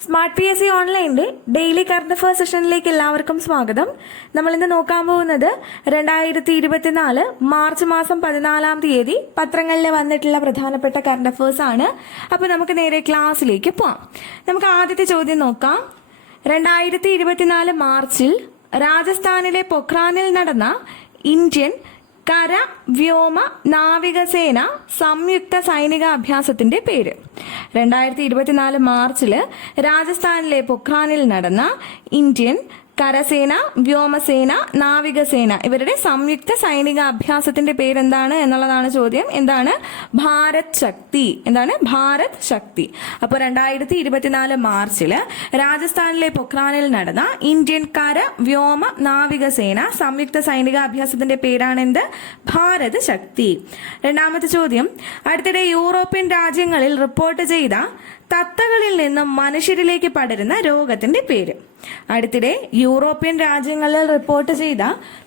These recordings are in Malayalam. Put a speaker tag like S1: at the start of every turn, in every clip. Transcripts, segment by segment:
S1: സ്മാർട്ട് പി എസ് സി ഓൺലൈനിന്റെ ഡെയിലി കറണ്ട് അഫയർ സെഷനിലേക്ക് എല്ലാവർക്കും സ്വാഗതം. നമ്മൾ ഇന്ന് നോക്കാൻ പോകുന്നത് രണ്ടായിരത്തി ഇരുപത്തിനാല് മാർച്ച് മാസം പതിനാലാം തീയതി പത്രങ്ങളിൽ വന്നിട്ടുള്ള പ്രധാനപ്പെട്ട കറണ്ട് അഫയേഴ്സ് ആണ്. അപ്പോൾ നമുക്ക് നേരെ ക്ലാസ്സിലേക്ക് പോവാം. നമുക്ക് ആദ്യത്തെ ചോദ്യം നോക്കാം. രണ്ടായിരത്തി ഇരുപത്തിനാല് മാർച്ചിൽ രാജസ്ഥാനിലെ പൊഖ്രാനിൽ നടന്ന ഇന്ത്യൻ കര വ്യോമ നാവികസേന സംയുക്ത സൈനിക അഭ്യാസത്തിന്റെ പേര്. രണ്ടായിരത്തി ഇരുപത്തിനാല് മാർച്ചിൽ രാജസ്ഥാനിലെ പൊഖ്രാനിൽ നടന്ന ഇന്ത്യൻ കരസേന വ്യോമസേന നാവികസേന ഇവരുടെ സംയുക്ത സൈനിക അഭ്യാസത്തിന്റെ പേരെന്താണ് എന്നുള്ളതാണ് ചോദ്യം. എന്താണ്? ഭാരത് ശക്തി. എന്താണ്? ഭാരത് ശക്തി. അപ്പോൾ രണ്ടായിരത്തി ഇരുപത്തിനാല് മാർച്ചിൽ രാജസ്ഥാനിലെ പൊഖ്രാനിൽ നടന്ന ഇന്ത്യൻ കര വ്യോമ നാവികസേന സംയുക്ത സൈനിക അഭ്യാസത്തിന്റെ പേരാണ് എന്ത് ഭാരത് ശക്തി. രണ്ടാമത്തെ ചോദ്യം. അടുത്തിടെ യൂറോപ്യൻ രാജ്യങ്ങളിൽ റിപ്പോർട്ട് ചെയ്ത തത്തകളിൽ നിന്നും മനുഷ്യരിലേക്ക് പടരുന്ന രോഗത്തിന്റെ പേര്. അടുത്തിടെ യൂറോപ്യൻ രാജ്യങ്ങളിൽ റിപ്പോർട്ട് ചെയ്ത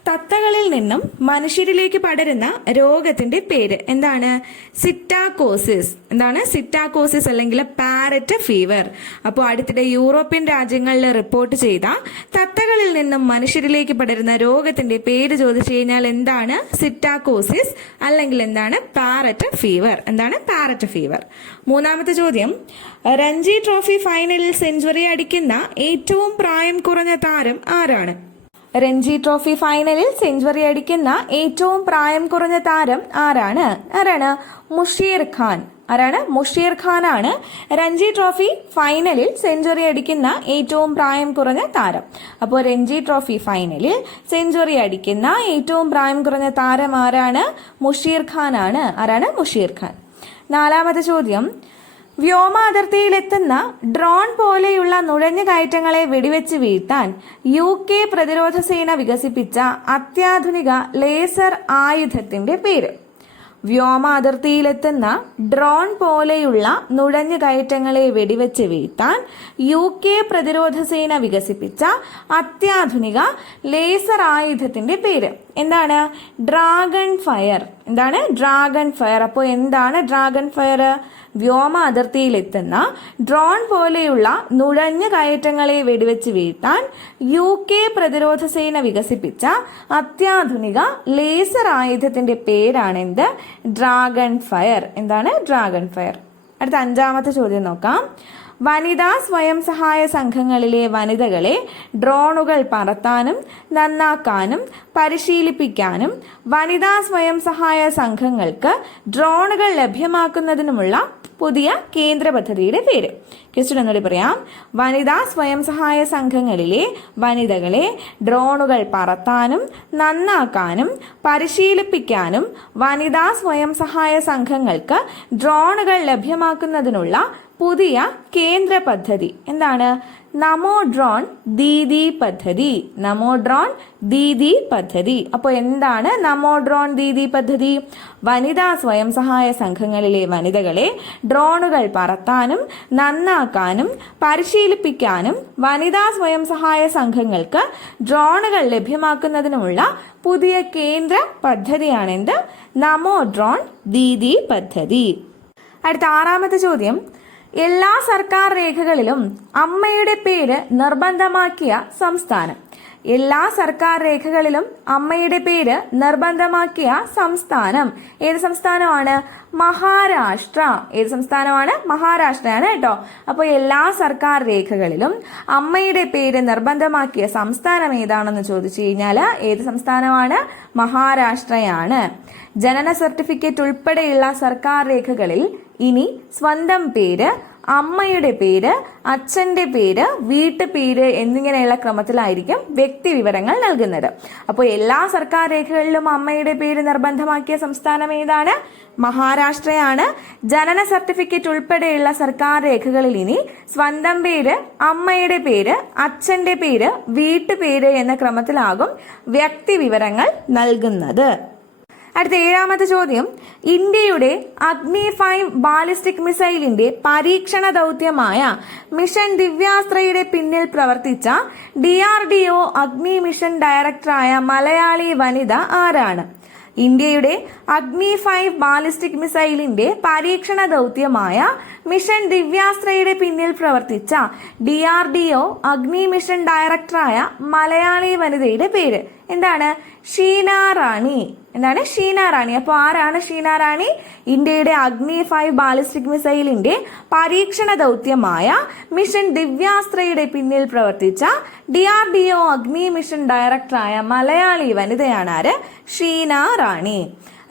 S1: തത്തകളിൽ നിന്നും മനുഷ്യരിലേക്ക് പടരുന്ന രോഗത്തിന്റെ പേര് എന്താണ്? സിറ്റാക്കോസിസ്. എന്താണ്? സിറ്റാക്കോസിസ് അല്ലെങ്കിൽ പാരറ്റ് ഫീവർ. അപ്പോൾ അടുത്തിടെ യൂറോപ്യൻ രാജ്യങ്ങളിൽ റിപ്പോർട്ട് ചെയ്ത തത്തകളിൽ നിന്നും മനുഷ്യരിലേക്ക് പടരുന്ന രോഗത്തിന്റെ പേര് ചോദിച്ചു കഴിഞ്ഞാൽ എന്താണ്? സിറ്റാക്കോസിസ് അല്ലെങ്കിൽ എന്താണ്? Parrot fever. എന്താണ്? Parrot fever. മൂന്നാമത്തെ ചോദ്യം. രഞ്ജി ട്രോഫി ഫൈനലിൽ സെഞ്ചുറി അടിക്കുന്ന ഏറ്റവും പ്രായം കുറഞ്ഞ താരം ആരാണ്? രഞ്ജി ട്രോഫി ഫൈനലിൽ സെഞ്ചുറി അടിക്കുന്ന ഏറ്റവും പ്രായം കുറഞ്ഞ താരം ആരാണ്? ആരാണ്? മുഷീർ ഖാൻ. ആരാണ്? മുഷീർ ഖാൻ ആണ് രഞ്ജി ട്രോഫി ഫൈനലിൽ സെഞ്ചുറി അടിക്കുന്ന ഏറ്റവും പ്രായം കുറഞ്ഞ താരം. അപ്പോൾ രഞ്ജി ട്രോഫി ഫൈനലിൽ സെഞ്ചുറി അടിക്കുന്ന ഏറ്റവും പ്രായം കുറഞ്ഞ താരം ആരാണ്? മുഷീർ ഖാൻ ആണ് ആരാണ്? മുഷീർ ഖാൻ. നാലാമത്തെ ചോദ്യം. വ്യോമ അതിർത്തിയിലെത്തുന്ന ഡ്രോൺ പോലെയുള്ള നുഴഞ്ഞുകയറ്റങ്ങളെ വെടിവെച്ച് വീഴ്ത്താൻ യു കെ പ്രതിരോധ സേന വികസിപ്പിച്ച അത്യാധുനിക ലേസർ ആയുധത്തിന്റെ പേര്. വ്യോമ അതിർത്തിയിലെത്തുന്ന ഡ്രോൺ പോലെയുള്ള നുഴഞ്ഞുകയറ്റങ്ങളെ വെടിവെച്ച് വീഴ്ത്താൻ യു കെ പ്രതിരോധ സേന വികസിപ്പിച്ച അത്യാധുനിക ലേസർ ആയുധത്തിന്റെ പേര്. എന്താണ്? ഡ്രാഗൺ ഫയർ എന്താണ്? ഡ്രാഗൺ ഫയർ അപ്പോൾ എന്താണ് ഡ്രാഗൺ ഫയർ വ്യോമ അതിർത്തിയിലെത്തുന്ന ഡ്രോൺ പോലെയുള്ള നുഴഞ്ഞു കയറ്റങ്ങളെ വെടിവെച്ച് വീഴ്ത്താൻ യു കെ പ്രതിരോധ സേന വികസിപ്പിച്ച അത്യാധുനിക ലേസർ ആയുധത്തിന്റെ പേരാണെന്ത്? ഡ്രാഗൺ ഫയർ എന്താണ് ഡ്രാഗൺ ഫയർ അടുത്ത അഞ്ചാമത്തെ ചോദ്യം നോക്കാം. വനിതാ സ്വയം സഹായ സംഘങ്ങളിലെ വനിതകളെ ഡ്രോണുകൾ പറത്താനും നന്നാക്കാനും പരിശീലിപ്പിക്കാനും വനിതാ സ്വയം സഹായ സംഘങ്ങൾക്ക് ഡ്രോണുകൾ ലഭ്യമാക്കുന്നതിനുമുള്ള പുതിയ കേന്ദ്ര പദ്ധതിയുടെ പേര്. ക്വസ്റ്റ്യൻ ഒന്നുകൂടി പറയാം. വനിതാ സ്വയം സഹായ സംഘങ്ങളിലെ വനിതകളെ ഡ്രോണുകൾ പറത്താനും നന്നാക്കാനും പരിശീലിപ്പിക്കാനും വനിതാ സ്വയം സഹായ സംഘങ്ങൾക്ക് ഡ്രോണുകൾ ലഭ്യമാക്കുന്നതിനുള്ള പുതിയ കേന്ദ്ര പദ്ധതി. എന്താണ്? നമോ ഡ്രോൺ ദീദി പദ്ധതി. നമോ ഡ്രോൺ ദീദി പദ്ധതി. അപ്പോൾ എന്താണ് നമോ ഡ്രോൺ ദീദി പദ്ധതി? വനിതാ സ്വയം സഹായ സംഘങ്ങളിലെ വനിതകളെ ഡ്രോണുകൾ പറത്താനും നന്നാക്കാനും പരിശീലിപ്പിക്കാനും വനിതാ സ്വയം സഹായ സംഘങ്ങൾക്ക് ഡ്രോണുകൾ ലഭ്യമാക്കുന്നതിനുമുള്ള പുതിയ കേന്ദ്ര പദ്ധതിയാണെന്ത്? നമോ ഡ്രോൺ ദീദി പദ്ധതി. അടുത്ത ആറാമത്തെ ചോദ്യം. എല്ലാ സർക്കാർ രേഖകളിലും അമ്മയുടെ പേര് നിർബന്ധമാക്കിയ സംസ്ഥാനം. എല്ലാ സർക്കാർ രേഖകളിലും അമ്മയുടെ പേര് നിർബന്ധമാക്കിയ സംസ്ഥാനം. ഏത് സംസ്ഥാനമാണ്? മഹാരാഷ്ട്ര. ഏത് സംസ്ഥാനമാണ്? മഹാരാഷ്ട്രയാണ് കേട്ടോ. അപ്പോൾ എല്ലാ സർക്കാർ രേഖകളിലും അമ്മയുടെ പേര് നിർബന്ധമാക്കിയ സംസ്ഥാനം ഏതാണെന്ന് ചോദിച്ചു കഴിഞ്ഞാൽ ഏത് സംസ്ഥാനമാണ്? മഹാരാഷ്ട്രയാണ്. ജനന സർട്ടിഫിക്കറ്റ് ഉൾപ്പെടെയുള്ള സർക്കാർ രേഖകളിൽ ഇനി സ്വന്തം പേര് അമ്മയുടെ പേര് അച്ഛന്റെ പേര് വീട്ടുപേര് എന്നിങ്ങനെയുള്ള ക്രമത്തിലായിരിക്കും വ്യക്തി വിവരങ്ങൾ നൽകുന്നത്. അപ്പോൾ എല്ലാ സർക്കാർ രേഖകളിലും അമ്മയുടെ പേര് നിർബന്ധമാക്കിയ സംസ്ഥാനം ഏതാണ്? മഹാരാഷ്ട്രയാണ്. ജനന സർട്ടിഫിക്കറ്റ് ഉൾപ്പെടെയുള്ള സർക്കാർ രേഖകളിൽ ഇനി സ്വന്തം പേര് അമ്മയുടെ പേര് അച്ഛന്റെ പേര് വീട്ടുപേര് എന്ന ക്രമത്തിലാകും വ്യക്തി വിവരങ്ങൾ നൽകുന്നത്. അടുത്ത ഏഴാമത്തെ ചോദ്യം. ഇന്ത്യയുടെ അഗ്നി ഫൈവ് ബാലിസ്റ്റിക് മിസൈലിന്റെ പരീക്ഷണ ദൗത്യമായ മിഷൻ ദിവ്യാസ്ത്രയുടെ പിന്നിൽ പ്രവർത്തിച്ച D R D O Agni mission ഡയറക്ടറായ മലയാളി വനിത ആരാണ്? ഇന്ത്യയുടെ അഗ്നി ഫൈവ് ബാലിസ്റ്റിക് മിസൈലിന്റെ പരീക്ഷണ ദൗത്യമായ മിഷൻ ദിവ്യാസ്ത്രയുടെ പിന്നിൽ പ്രവർത്തിച്ച D R D O Agni mission ഡയറക്ടറായ മലയാളി വനിതയുടെ പേര്. എന്താണ്? ഷീന റാണി. എന്താണ്? ഷീന റാണി. അപ്പോൾ ആരാണ് ഷീന റാണി? ഇന്ത്യയുടെ അഗ്നി ഫൈവ് ബാലിസ്റ്റിക് മിസൈലിന്റെ പരീക്ഷണ ദൗത്യമായ മിഷൻ ദിവ്യാസ്ത്രയുടെ പിന്നിൽ പ്രവർത്തിച്ച D R D O Agni mission ഡയറക്ടറായ മലയാളി വനിതയാണ് ആര്? ഷീന റാണി.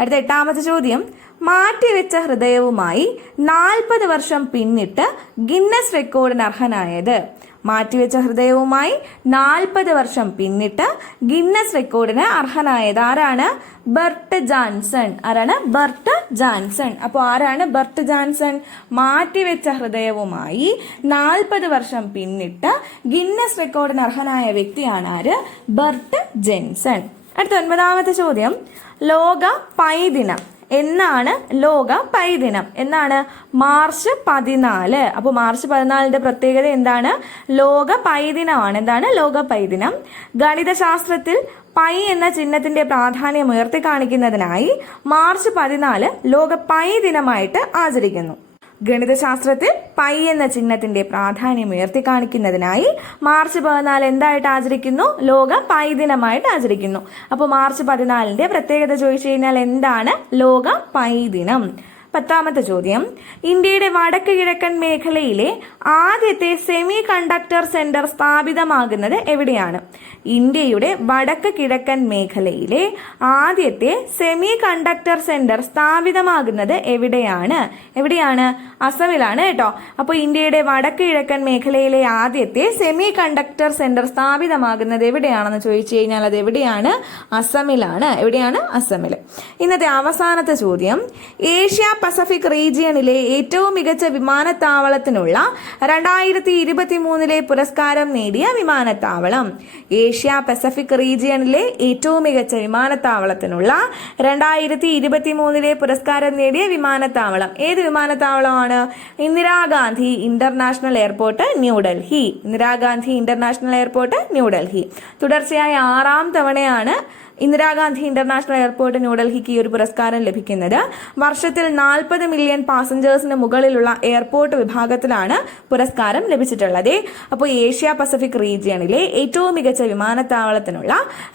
S1: അടുത്ത എട്ടാമത്തെ ചോദ്യം. മാറ്റിവെച്ച ഹൃദയവുമായി നാൽപ്പത് വർഷം പിന്നിട്ട് ഗിന്നസ് റെക്കോർഡിന് അർഹനായത് മാറ്റിവെച്ച ഹൃദയവുമായി നാൽപ്പത് വർഷം പിന്നിട്ട് ഗിന്നസ് റെക്കോർഡിന് അർഹനായത് ആരാണ്? Bert Janson. ആരാണ്? Bert Janson. അപ്പോൾ ആരാണ് ബർട്ട് ജാൻസൺ? മാറ്റിവെച്ച ഹൃദയവുമായി നാൽപ്പത് വർഷം പിന്നിട്ട് ഗിന്നസ് റെക്കോർഡിന് അർഹനായ വ്യക്തിയാണ് ആര്? ബർട്ട് ജെൻസൺ. അടുത്ത ഒൻപതാമത്തെ ചോദ്യം. ലോക പൈ ദിനം. എന്നാണ് ലോക പൈ ദിനം എന്നാണ് മാർച്ച് പതിനാല്. അപ്പോൾ മാർച്ച് പതിനാലിന്റെ പ്രത്യേകത എന്താണ്? ലോക പൈദിനമാണ് എന്താണ്? ലോക പൈദിനം ഗണിതശാസ്ത്രത്തിൽ പൈ എന്ന ചിഹ്നത്തിന്റെ പ്രാധാന്യം ഉയർത്തി കാണിക്കുന്നതിനായി മാർച്ച് പതിനാല് ലോക പൈ ദിനമായിട്ട് ആചരിക്കുന്നു. ഗണിതശാസ്ത്രത്തിൽ പൈ എന്ന ചിഹ്നത്തിന്റെ പ്രാധാന്യം ഉയർത്തി കാണിക്കുന്നതിനായി മാർച്ച് പതിനാല് എന്തായിട്ട് ആചരിക്കുന്നു? ലോക പൈ ദിനമായിട്ട് ആചരിക്കുന്നു. അപ്പോൾ മാർച്ച് പതിനാലിന്റെ പ്രത്യേകത ചോദിച്ചു കഴിഞ്ഞാൽ എന്താണ്? ലോക പൈ ദിനം. പത്താമത്തെ ചോദ്യം. ഇന്ത്യയുടെ വടക്ക് കിഴക്കൻ മേഖലയിലെ ആദ്യത്തെ സെമി കണ്ടക്ടർ സെന്റർ സ്ഥാപിതമാകുന്നത് എവിടെയാണ്? ഇന്ത്യയുടെ വടക്ക് കിഴക്കൻ മേഖലയിലെ ആദ്യത്തെ സെമി കണ്ടക്ടർ സെന്റർ സ്ഥാപിതമാകുന്നത് എവിടെയാണ്? എവിടെയാണ്? അസമിലാണ് കേട്ടോ. അപ്പോൾ ഇന്ത്യയുടെ വടക്ക് കിഴക്കൻ മേഖലയിലെ ആദ്യത്തെ സെമി കണ്ടക്ടർ സെന്റർ സ്ഥാപിതമാകുന്നത് എവിടെയാണെന്ന് ചോദിച്ചു കഴിഞ്ഞാൽ അത് എവിടെയാണ്? അസമിലാണ്. എവിടെയാണ്? അസമിൽ ഇന്നത്തെ അവസാനത്തെ ചോദ്യം. ഏഷ്യ പസഫിക് റീജിയണിലെ ഏറ്റവും മികച്ച വിമാനത്താവളത്തിനുള്ള രണ്ടായിരത്തി ഇരുപത്തി മൂന്നിലെ പുരസ്കാരം നേടിയ വിമാനത്താവളം. ഏഷ്യ പസഫിക് റീജിയണിലെ ഏറ്റവും മികച്ച വിമാനത്താവളത്തിനുള്ള രണ്ടായിരത്തി ഇരുപത്തി മൂന്നിലെ പുരസ്കാരം നേടിയ വിമാനത്താവളം. ഏത് വിമാനത്താവളമാണ്? Indira Gandhi international airport New Delhi. Indira Gandhi international airport New Delhi. തുടർച്ചയായ ആറാം തവണയാണ് ഇന്ദിരാഗാന്ധി ഇന്റർനാഷണൽ എയർപോർട്ട് ന്യൂഡൽഹിക്ക് ഈ ഒരു പുരസ്കാരം ലഭിക്കുന്നത്. വർഷത്തിൽ നാൽപ്പത് മില്യൺ പാസഞ്ചേഴ്സിന് മുകളിലുള്ള എയർപോർട്ട് വിഭാഗത്തിലാണ് പുരസ്കാരം ലഭിച്ചിട്ടുള്ളത്. അപ്പോൾ ഏഷ്യ പസഫിക് റീജിയണിലെ ഏറ്റവും മികച്ച വിമാനത്താവളത്തിനുള്ള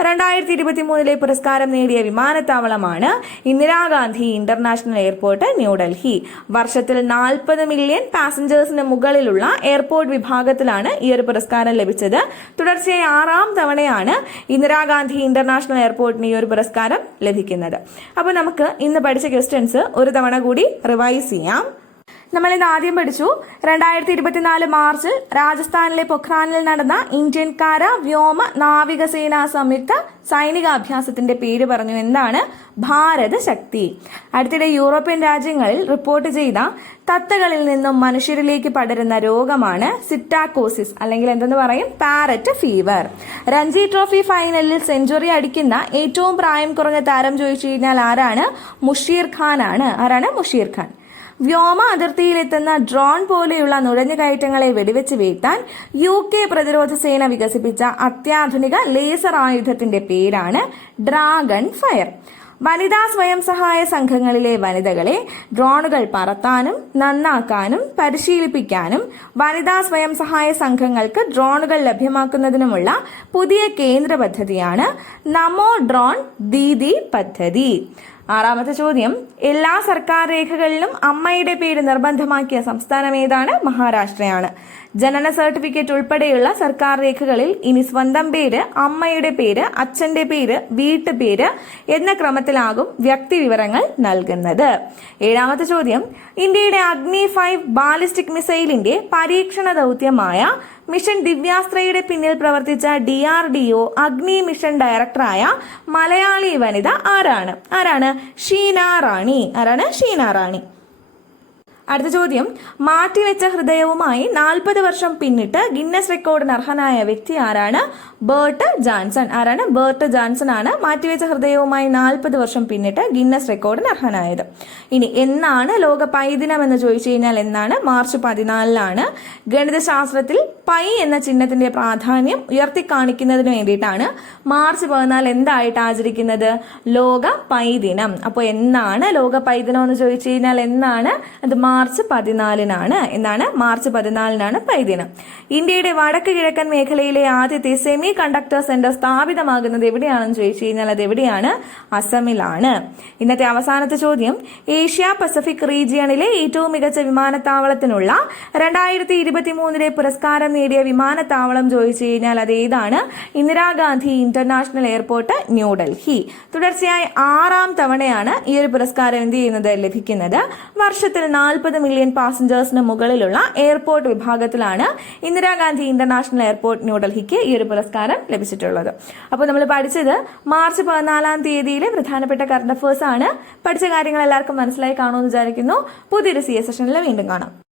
S1: രണ്ടായിരത്തി ഇരുപത്തി മൂന്നിലെ പുരസ്കാരം നേടിയ വിമാനത്താവളമാണ് ഇന്ദിരാഗാന്ധി ഇന്റർനാഷണൽ എയർപോർട്ട് ന്യൂഡൽഹി വർഷത്തിൽ നാൽപ്പത് മില്യൺ പാസഞ്ചേഴ്സിന് മുകളിലുള്ള എയർപോർട്ട് വിഭാഗത്തിലാണ് ഈ ഒരു പുരസ്കാരം ലഭിച്ചത്. തുടർച്ചയായി ആറാം തവണയാണ് ഇന്ദിരാഗാന്ധി ഇന്റർനാഷണൽ എയർപോർട്ടിന് ഈ ഒരു പുരസ്കാരം ലഭിക്കുന്നത്. അപ്പോൾ നമുക്ക് ഇന്ന് പഠിച്ച ക്വസ്റ്റ്യൻസ് ഒരു തവണ കൂടി റിവൈസ് ചെയ്യാം. നമ്മൾ ഇന്ന് ആദ്യം പഠിച്ചു. രണ്ടായിരത്തി ഇരുപത്തിനാല് മാർച്ചിൽ രാജസ്ഥാനിലെ പൊഖ്രാനിൽ നടന്ന ഇന്ത്യൻ കര വ്യോമ നാവികസേന സംയുക്ത സൈനികാഭ്യാസത്തിന്റെ പേര് പറഞ്ഞു. എന്താണ്? ഭാരത ശക്തി. അടുത്തിടെ യൂറോപ്യൻ രാജ്യങ്ങളിൽ റിപ്പോർട്ട് ചെയ്ത തത്തകളിൽ നിന്നും മനുഷ്യരിലേക്ക് പടരുന്ന രോഗമാണ് സിറ്റാക്കോസിസ് അല്ലെങ്കിൽ എന്തെന്ന് പറയും? Parrot fever. രഞ്ജി ട്രോഫി ഫൈനലിൽ സെഞ്ചുറി അടിക്കുന്ന ഏറ്റവും പ്രായം കുറഞ്ഞ താരം ചോദിച്ചു കഴിഞ്ഞാൽ ആരാണ്? മുഷീർ ഖാൻ ആണ്. ആരാണ്? മുഷീർ ഖാൻ. വ്യോമ അതിർത്തിയിലെത്തുന്ന ഡ്രോൺ പോലെയുള്ള നുഴഞ്ഞുകയറ്റങ്ങളെ വെടിവെച്ച് വീഴ്ത്താൻ യു കെ പ്രതിരോധ സേന വികസിപ്പിച്ച അത്യാധുനിക ലേസർ ആയുധത്തിന്റെ പേരാണ് ഡ്രാഗൺ ഫയർ. വനിതാ സ്വയം സഹായ സംഘങ്ങളിലെ വനിതകളെ ഡ്രോണുകൾ പറത്താനും നന്നാക്കാനും പരിശീലിപ്പിക്കാനും വനിതാ സ്വയം സഹായ സംഘങ്ങൾക്ക് ഡ്രോണുകൾ ലഭ്യമാക്കുന്നതിനുമുള്ള പുതിയ കേന്ദ്ര പദ്ധതിയാണ് നമോ ഡ്രോൺ ദീദി പദ്ധതി. ആറാമത്തെ ചോദ്യം എല്ലാ സർക്കാർ രേഖകളിലും അമ്മയുടെ പേര് നിർബന്ധമാക്കിയ സംസ്ഥാനം ഏതാണ്? മഹാരാഷ്ട്രയാണ്. ജനന സർട്ടിഫിക്കറ്റ് ഉൾപ്പെടെയുള്ള സർക്കാർ രേഖകളിൽ ഇനി സ്വന്തം പേര് അമ്മയുടെ പേര് അച്ഛന്റെ പേര് വീട്ടുപേര് എന്ന ക്രമത്തിലാകും വ്യക്തി വിവരങ്ങൾ നൽകുന്നത്. ഏഴാമത്തെ ചോദ്യം. ഇന്ത്യയുടെ അഗ്നി ഫൈവ് ബാലിസ്റ്റിക് മിസൈലിന്റെ പരീക്ഷണ ദൗത്യമായ മിഷൻ ദിവ്യാസ്ത്രയുടെ പിന്നിൽ പ്രവർത്തിച്ച D R D O Agni mission ഡയറക്ടറായ മലയാളി വനിത ആരാണ്? ആരാണ്? ഷീന റാണി. ആരാണ്? ഷീന റാണി. അടുത്ത ചോദ്യം. മാറ്റിവെച്ച ഹൃദയവുമായി നാൽപ്പത് വർഷം പിന്നിട്ട് ഗിന്നസ് റെക്കോർഡിന് അർഹനായ വ്യക്തി ആരാണ്? Bert Janson. ആരാണ്? ബേർട്ട് ജാൻസൺ ആണ് മാറ്റിവെച്ച ഹൃദയവുമായി നാൽപ്പത് വർഷം പിന്നിട്ട് ഗിന്നസ് റെക്കോർഡിന് അർഹനായത്. ഇനി എന്നാണ് ലോക പൈ ദിനം എന്ന് ചോദിച്ചു കഴിഞ്ഞാൽ എന്നാണ്? മാർച്ച് പതിനാലിലാണ്. ഗണിതശാസ്ത്രത്തിൽ പൈ എന്ന ചിഹ്നത്തിന്റെ പ്രാധാന്യം ഉയർത്തി കാണിക്കുന്നതിന് വേണ്ടിയിട്ടാണ് മാർച്ച് പതിനാല് എന്തായിട്ട് ആചരിക്കുന്നത്? ലോക പൈ ദിനം അപ്പോൾ എന്നാണ് ലോക പൈ ദിനം എന്ന് ചോദിച്ചു കഴിഞ്ഞാൽ എന്നാണ്? അത് മാർച്ച് പതിനാലിനാണ്. എന്നാണ് മാർച്ച് പതിനാലിനാണ് പൈ ദിനം ഇന്ത്യയുടെ വടക്ക് കിഴക്കൻ മേഖലയിലെ ആദ്യത്തെ സെമി കണ്ടക്ടർ സെന്റർ സ്ഥാപിതമാകുന്നത് എവിടെയാണെന്ന് ചോദിച്ചു കഴിഞ്ഞാൽ അത് എവിടെയാണ് അസമിലാണ്. ഇന്നത്തെ അവസാനത്തെ ചോദ്യം ഏഷ്യ പസഫിക് റീജിയണിലെ ഏറ്റവും മികച്ച വിമാനത്താവളത്തിനുള്ള രണ്ടായിരത്തി ഇരുപത്തി മൂന്നിലെ പുരസ്കാരം നേടിയ വിമാനത്താവളം ചോദിച്ചു കഴിഞ്ഞാൽ അത് ഏതാണ്? Indira Gandhi international airport New Delhi. തുടർച്ചയായി ആറാം തവണയാണ് ഈ ഒരു പുരസ്കാരം എന്ത് ചെയ്യുന്നത്? ലഭിക്കുന്നത്. വർഷത്തിൽ നാൽപ്പത് മില്യൺ പാസഞ്ചേഴ്സിന് മുകളിലുള്ള എയർപോർട്ട് വിഭാഗത്തിലാണ് ഇന്ദിരാഗാന്ധി ഇന്റർനാഷണൽ എയർപോർട്ട് ന്യൂഡൽഹിക്ക് ഈ ഒരു പുരസ്കാരം ലഭിച്ചിട്ടുള്ളത്. അപ്പോൾ നമ്മൾ പഠിച്ചത് മാർച്ച് പതിനാലാം തീയതിയിലെ പ്രധാനപ്പെട്ട കറണ്ട് അഫേഴ്സ് ആണ്. പഠിച്ച കാര്യങ്ങൾ എല്ലാവർക്കും മനസ്സിലായി കാണുമെന്ന് വിചാരിക്കുന്നു. പുതിയൊരു സി എസ് സെഷനിൽ വീണ്ടും കാണാം.